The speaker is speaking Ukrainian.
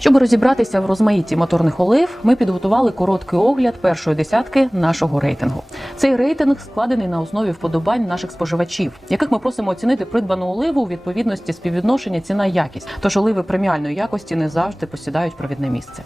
Щоб розібратися в розмаїтті моторних олив, ми підготували короткий огляд першої десятки нашого рейтингу. Цей рейтинг складений на основі вподобань наших споживачів, яких ми просимо оцінити придбану оливу у відповідності співвідношення ціна якість. Тож оливи преміальної якості не завжди посідають провідне місце.